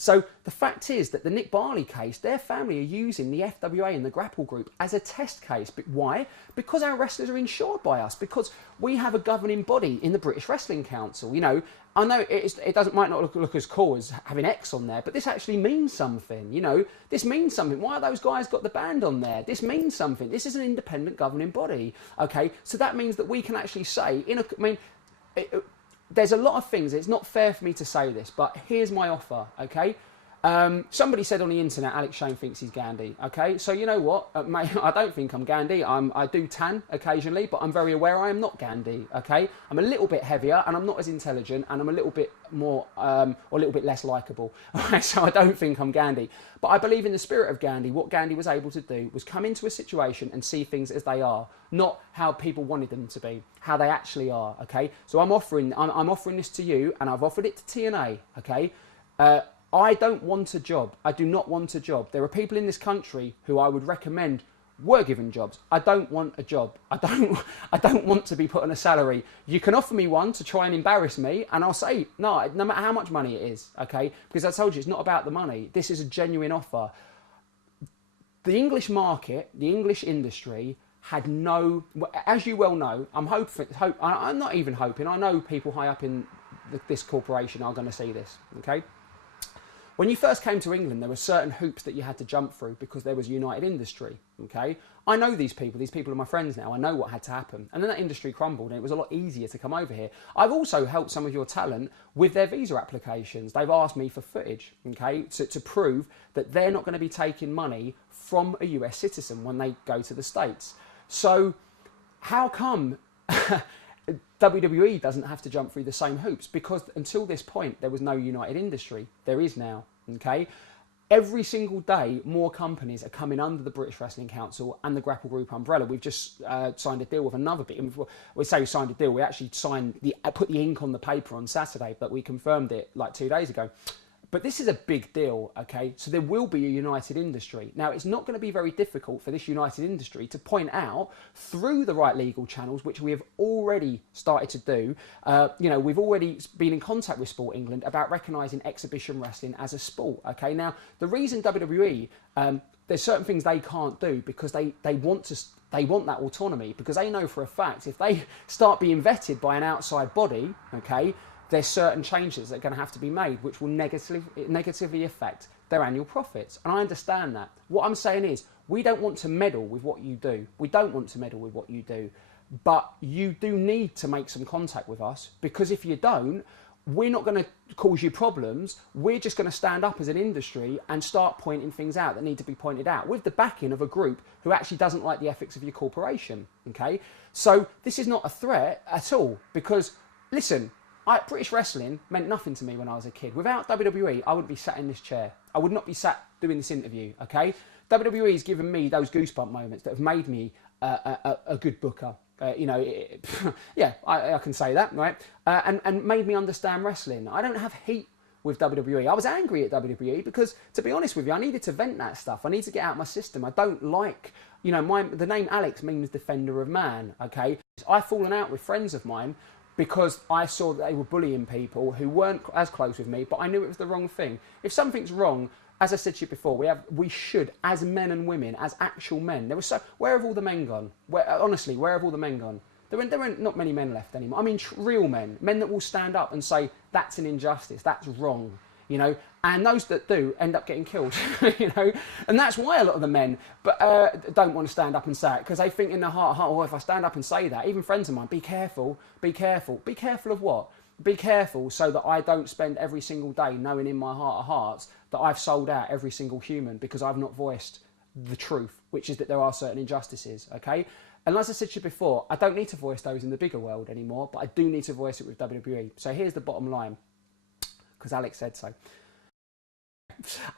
So the fact is that the Nick Barley case, their family are using the FWA and the Grapple Group as a test case. But why? Because our wrestlers are insured by us, because we have a governing body in the British Wrestling Council. You know, I know might not look as cool as having X on there, but this actually means something. You know, this means something. Why are those guys got the band on there? This means something. This is an independent governing body. Okay, so that means that we can actually say, there's a lot of things. It's not fair for me to say this, but here's my offer. Okay. Somebody said on the internet, Alex Shane thinks he's Gandhi. Okay, so you know what, mate, I don't think I'm Gandhi. I do tan occasionally, but I'm very aware I am not Gandhi. Okay, I'm a little bit heavier, and I'm not as intelligent, and I'm a little bit more, or a little bit less likable. Right, so I don't think I'm Gandhi, but I believe in the spirit of Gandhi. What Gandhi was able to do was come into a situation and see things as they are, not how people wanted them to be, how they actually are. Okay, so I'm offering this to you, and I've offered it to TNA. Okay. I don't want a job. I do not want a job. There are people in this country who I would recommend were given jobs. I don't want a job. I don't want to be put on a salary. You can offer me one to try and embarrass me, and I'll say no, no matter how much money it is. Okay, because I told you it's not about the money. This is a genuine offer. The English market, the English industry had no, as you well know. I'm not even hoping. I know people high up in this corporation are going to see this. Okay. When you first came to England, there were certain hoops that you had to jump through because there was United Industry, okay? I know these people are my friends now, I know what had to happen. And then that industry crumbled and it was a lot easier to come over here. I've also helped some of your talent with their visa applications. They've asked me for footage, okay, to prove that they're not going to be taking money from a US citizen when they go to the States. So how come WWE doesn't have to jump through the same hoops? Because until this point, there was no United Industry. There is now, okay? Every single day, more companies are coming under the British Wrestling Council and the Grapple Group umbrella. We've just signed a deal with another bit. We say we signed a deal. We actually put the ink on the paper on Saturday, but we confirmed it like 2 days ago. But this is a big deal, okay? So there will be a United Industry. Now, it's not going to be very difficult for this United Industry to point out through the right legal channels, which we have already started to do. We've already been in contact with Sport England about recognising exhibition wrestling as a sport, okay? Now, the reason WWE, there's certain things they can't do because they want that autonomy, because they know for a fact if they start being vetted by an outside body, okay, there's certain changes that are going to have to be made which will negatively affect their annual profits. And I understand that. What I'm saying is, we don't want to meddle with what you do. We don't want to meddle with what you do. But you do need to make some contact with us, because if you don't, we're not going to cause you problems. We're just going to stand up as an industry and start pointing things out that need to be pointed out with the backing of a group who actually doesn't like the ethics of your corporation. Okay? So this is not a threat at all, because, listen, British wrestling meant nothing to me when I was a kid. Without WWE, I wouldn't be sat in this chair. I would not be sat doing this interview, okay? WWE has given me those goosebump moments that have made me a good booker. I can say that, right? And made me understand wrestling. I don't have heat with WWE. I was angry at WWE because, to be honest with you, I needed to vent that stuff. I need to get out my system. I don't like, the name Alex means defender of man, okay? I've fallen out with friends of mine because I saw that they were bullying people who weren't as close with me, but I knew it was the wrong thing. If something's wrong, as I said to you before, we should, as men and women, as actual men. Where have all the men gone? Honestly, where have all the men gone? There are not many men left anymore. I mean, real men that will stand up and say, that's an injustice, that's wrong, and those that do end up getting killed, and that's why a lot of the men don't want to stand up and say it, because they think in their heart, oh, if I stand up and say that, even friends of mine, be careful. Be careful of what? Be careful so that I don't spend every single day knowing in my heart of hearts that I've sold out every single human because I've not voiced the truth, which is that there are certain injustices, okay? And as I said to you before, I don't need to voice those in the bigger world anymore, but I do need to voice it with WWE. So here's the bottom line, because Alex said so.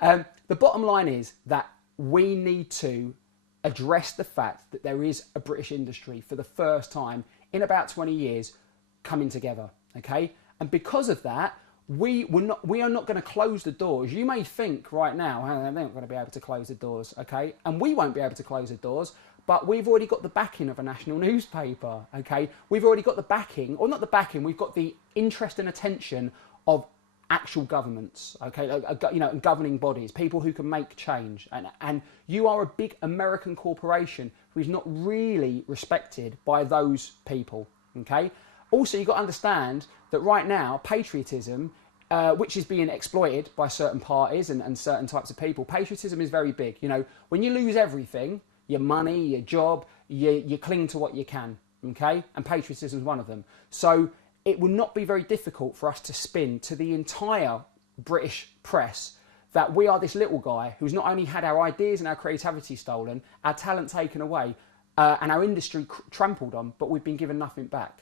The bottom line is that we need to address the fact that there is a British industry for the first time in about 20 years coming together, okay? And because of that, we are not going to close the doors. You may think right now, they're not going to be able to close the doors, okay? And we won't be able to close the doors, but we've already got the backing of a national newspaper, okay? We've already got the backing, or not the backing, we've got the interest and attention of actual governments, okay, you know, governing bodies, people who can make change, and you are a big American corporation who is not really respected by those people, okay. Also, you've got to understand that right now, patriotism, which is being exploited by certain parties and certain types of people, patriotism is very big. You know, when you lose everything, your money, your job, you cling to what you can, okay? And patriotism is one of them. So it will not be very difficult for us to spin to the entire British press that we are this little guy who's not only had our ideas and our creativity stolen, our talent taken away, and our industry trampled on, but we've been given nothing back.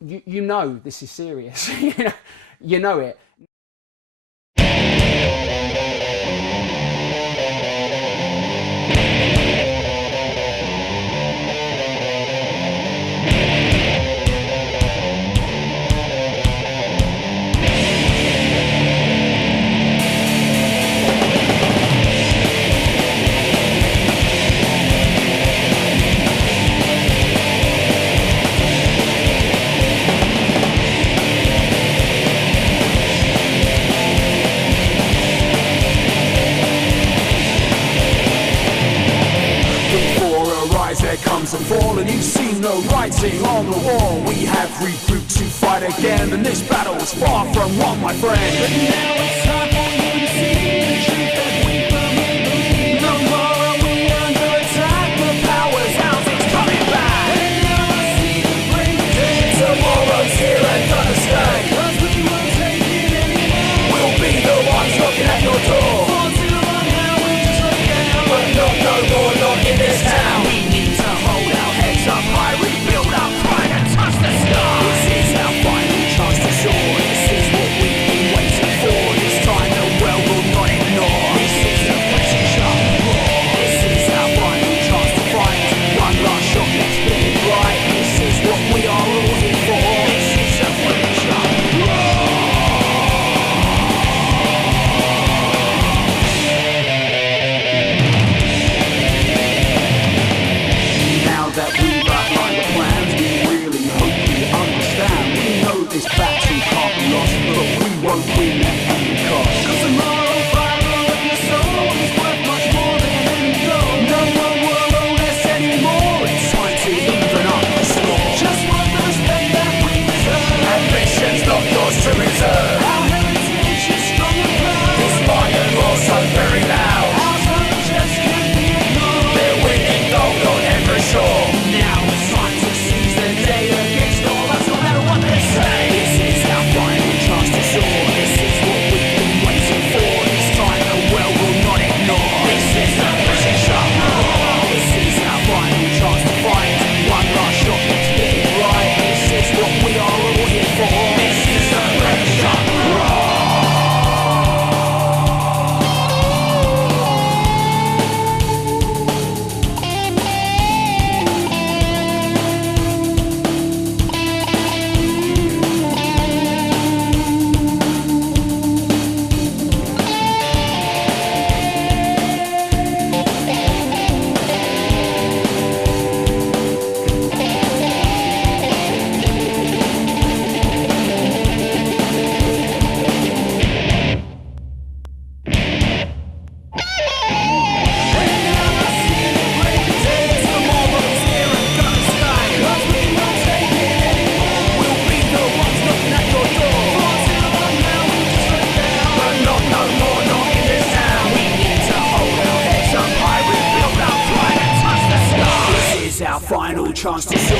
You know this is serious. You know it. And fall, and you've seen no writing on the wall. We have regrouped to fight again, and this battle is far from won, my friend. But now it's time for you to see the truth that we firmly believe. No more are we under attack. The power's out, it's coming back. And now I see the breakdown. Tomorrow's here and gonna stay. 'Cause we won't take it anymore. We'll be the ones knocking at your door. For too long now we just look down. But not no more, not in this town. We need to hold our heads up high, rebuild our pride and touch the sky. This is our final chance to soar. This is what we've been waiting for. This time the world will not ignore. This is the British uproar. This is our final chance to fight. One last shot, let's get it right. This is what we are all here for. This is the British uproar. That we've outlined the plans, we really hope you understand. We know this battle can't be lost, but we won't win at any cost. 'Cause the moral fiber of your soul is worth much more than any gold. No one will own us anymore. It's time to even up the score. Just want the respect that we deserve. Ambition's not yours to reserve. Our heritage is strong and proud. This lion roars so very loud. Our tongue just can't be ignored. They're winning gold on every shore. Now it's time to seize the day against all odds, no matter what they say. This is our final chance to soar. This is what we've been waiting for. This time the world will not ignore. This is the British uproar. This is our final chance to fight. One last shot, let's get it right. This is what we are all here for. This is the British uproar. Our final chance to soar.